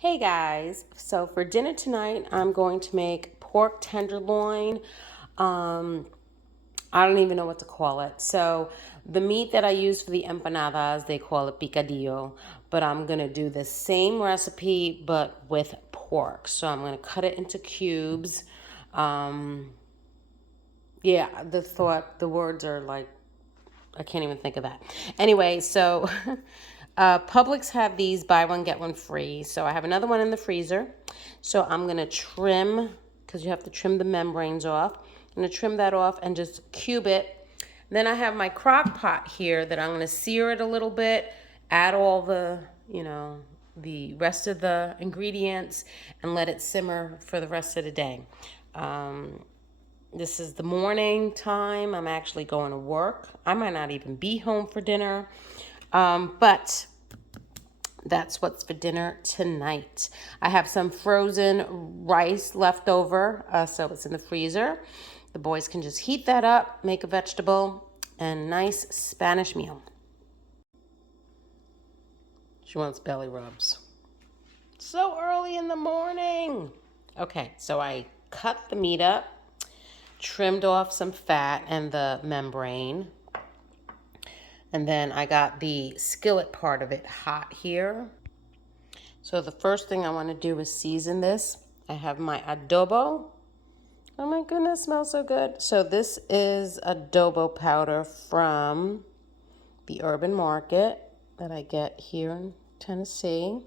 Hey guys, so for dinner tonight, I'm going to make pork tenderloin. I don't even know what to call it. So the meat that I use for the empanadas, they call it picadillo, but I'm going to do the same recipe but with pork. So I'm going to cut it into cubes. Um, yeah, the words are like I can't even think of that. Anyway, so Publix have these buy one, get one free. So I have another one in the freezer. So I'm going to trim, because you have to trim the membranes off. I'm going to trim that off and just cube it. Then I have my crock pot here that I'm going to sear it a little bit, add all the, the rest of the ingredients, and let it simmer for the rest of the day. This is the morning time. I'm actually going to work. I might not even be home for dinner. But that's what's for dinner tonight. I have some frozen rice left over, so it's in the freezer. The boys can just heat that up, make a vegetable, and nice Spanish meal. She wants belly rubs. So early in the morning. Okay, so I cut the meat up, trimmed off some fat and the membrane. And then I got the skillet part of it hot here. So the first thing I want to do is season this. I have my adobo. Oh my goodness, smells so good. So this is adobo powder from the Urban Market that I get here in Tennessee.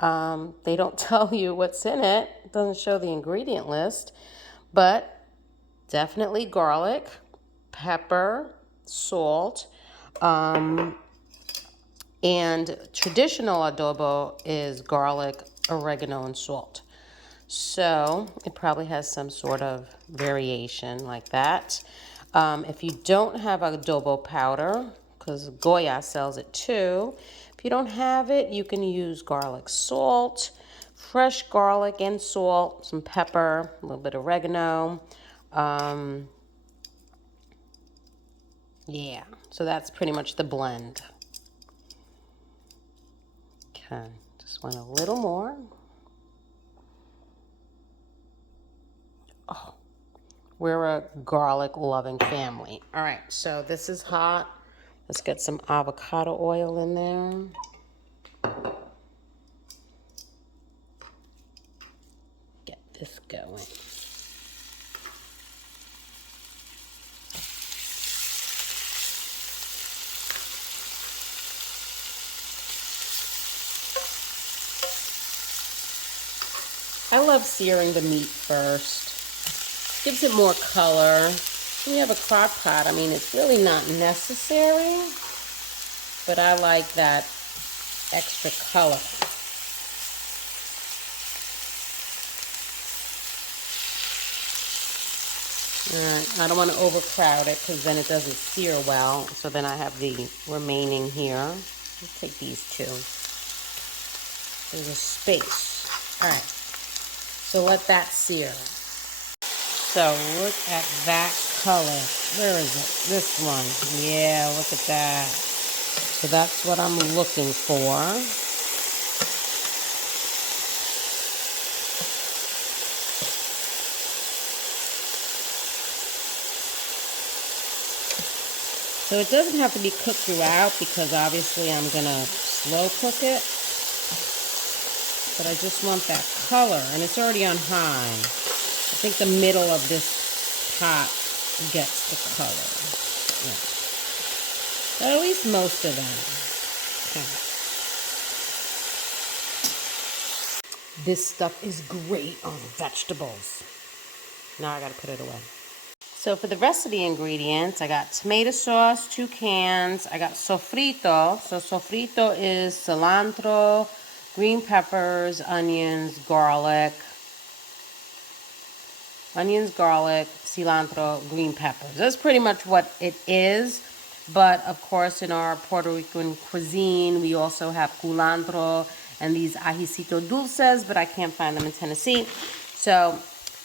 They don't tell you what's in it. It doesn't show the ingredient list, but definitely garlic, pepper, salt, and traditional adobo is garlic, oregano, and salt. So it probably has some sort of variation like that. If you don't have adobo powder, because Goya sells it too, if you don't have it, you can use garlic salt, fresh garlic and salt, some pepper, a little bit of oregano. Yeah, so that's pretty much the blend. Okay, just want a little more. Oh, we're a garlic loving family. All right, so this is hot. Let's get some avocado oil in there. Get this going. I love searing the meat first. Gives it more color. When you have a crock pot, I mean, it's really not necessary, but I like that extra color. Alright, I don't want to overcrowd it because then it doesn't sear well. So then I have the remaining here. I'll take these two. There's a space. Alright, so let that sear. So look at that color. Where is it? This one. Yeah, look at that. So that's what I'm looking for. So it doesn't have to be cooked throughout because obviously I'm going to slow cook it. But I just want that color, and it's already on high. I think the middle of this pot gets the color. Yeah. But at least most of them. Okay. This stuff is great on vegetables. Now I gotta put it away. So for the rest of the ingredients, I got tomato sauce, 2 cans. I got sofrito. So sofrito is cilantro, green peppers, onions, garlic, cilantro, green peppers. That's pretty much what it is. But of course, in our Puerto Rican cuisine, we also have culantro and these ajicito dulces, but I can't find them in Tennessee. So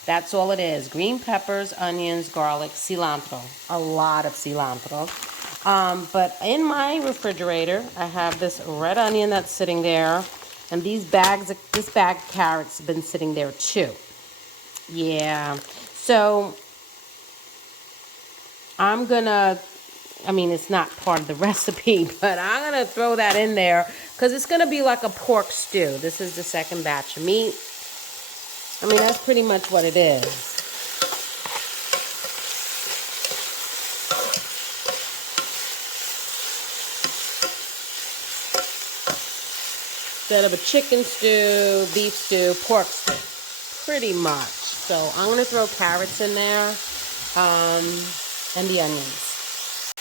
that's all it is. Green peppers, onions, garlic, cilantro. A lot of cilantro. But in my refrigerator, I have this red onion that's sitting there. And this bag of carrots have been sitting there too. Yeah. So I'm gonna, it's not part of the recipe, but I'm gonna throw that in there because it's gonna be like a pork stew. This is the second batch of meat. That's pretty much what it is. Instead of a chicken stew, beef stew, pork stew. Pretty much. So I'm gonna throw carrots in there, and the onions.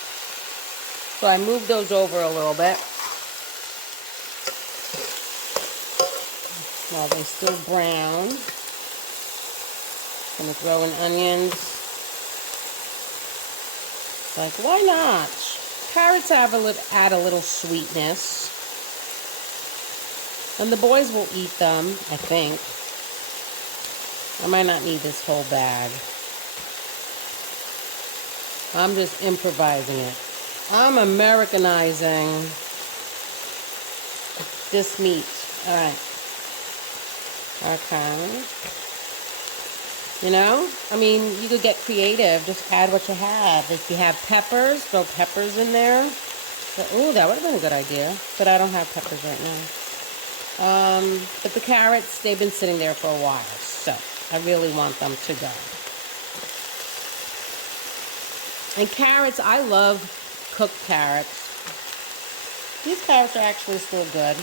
So I moved those over a little bit while they still brown. I'm gonna throw in onions. Like, why not? Carrots add a little sweetness. And the boys will eat them, I think. I might not need this whole bag. I'm just improvising it. I'm Americanizing this meat. All right. Okay. You could get creative. Just add what you have. If you have peppers, throw peppers in there. Ooh, that would have been a good idea. But I don't have peppers right now. But the carrots, they've been sitting there for a while. So I really want them to go. And carrots, I love cooked carrots. These carrots are actually still good.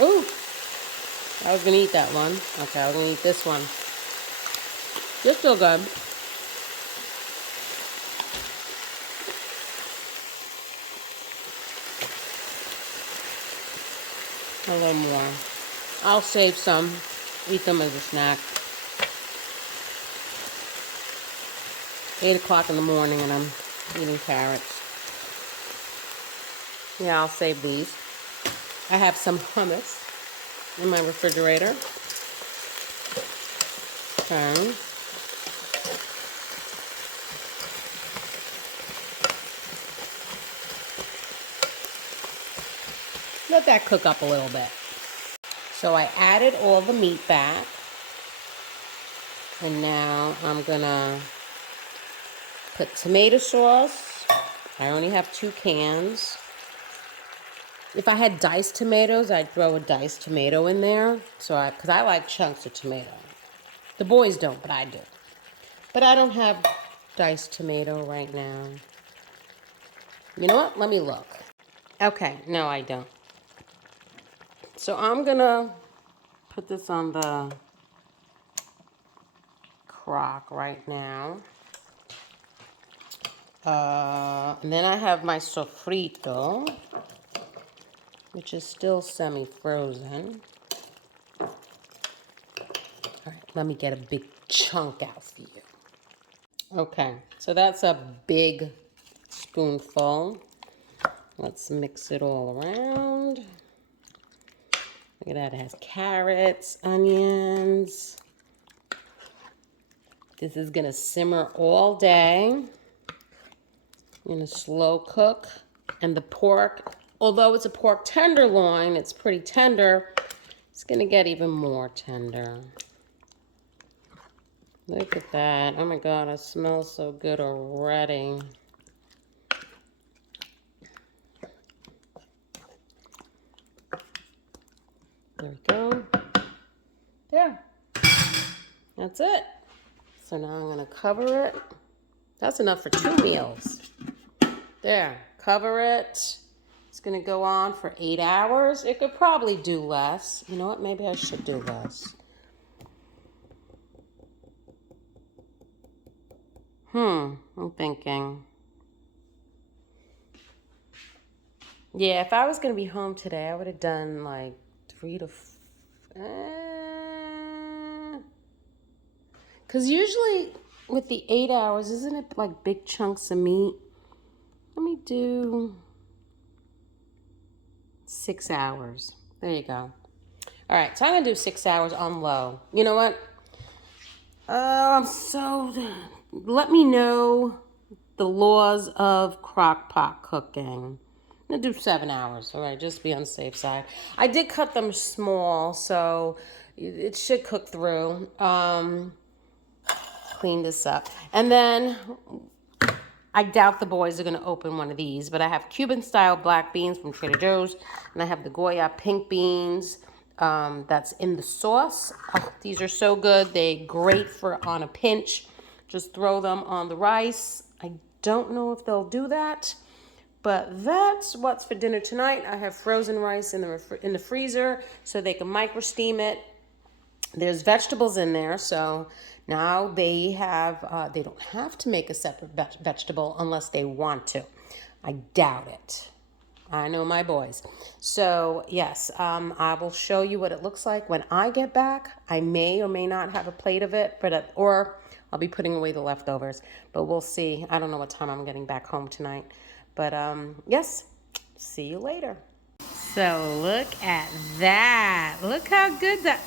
Ooh, I was going to eat that one. Okay, I was going to eat this one. They're still good. A little more. I'll save some. Eat them as a snack. 8 o'clock in the morning and I'm eating carrots. Yeah, I'll save these. I have some hummus in my refrigerator. Okay. Let that cook up a little bit. So I added all the meat back. And now I'm gonna put tomato sauce. I only have 2 cans. If I had diced tomatoes, I'd throw a diced tomato in there. Because I like chunks of tomato. The boys don't, but I do. But I don't have diced tomato right now. You know what? Let me look. Okay, no, I don't. So I'm gonna put this on the crock right now. And then I have my sofrito, which is still semi-frozen. All right, let me get a big chunk out for you. Okay, so that's a big spoonful. Let's mix it all around. Look at that, it has carrots, onions. This is gonna simmer all day in a slow cook. And the pork, although it's a pork tenderloin, it's pretty tender, it's gonna get even more tender. Look at that. Oh my God, it smells so good already. There we go. There. That's it. So now I'm gonna cover it. That's enough for 2 meals. There, cover it. It's gonna go on for 8 hours. It could probably do less. You know what, maybe I should do less. I'm thinking. Yeah, if I was gonna be home today, I would have done like 3 to 'cause usually with the 8 hours, isn't it like big chunks of meat? Let me do 6 hours. There you go. All right, so I'm gonna do 6 hours on low. You know what? Let me know the laws of crock pot cooking. I'm gonna do 7 hours, all right, just be on the safe side. I did cut them small, so it should cook through. Clean this up. And then I doubt the boys are gonna open one of these, but I have Cuban style black beans from Trader Joe's, and I have the Goya pink beans that's in the sauce. Oh, these are so good. They're great for on a pinch. Just throw them on the rice. I don't know if they'll do that, but that's what's for dinner tonight. I have frozen rice in the freezer so they can micro steam it. There's vegetables in there, so now they have they don't have to make a separate vegetable unless they want to. I doubt it. I know my boys. So yes, I will show you what it looks like when I get back. I may or may not have a plate of it, but or I'll be putting away the leftovers. But we'll see. I don't know what time I'm getting back home tonight. But yes, see you later. So look at that. Look how good that.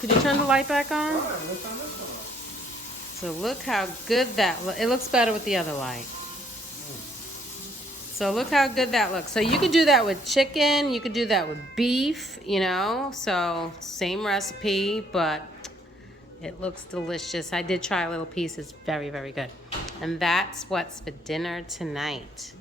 Could you turn the light back on? So look how good that it looks better with the other light. So look how good that looks. So you could do that with chicken, you could do that with beef, you know. So same recipe, but it looks delicious. I did try a little piece. It's very, very good. And that's what's for dinner tonight.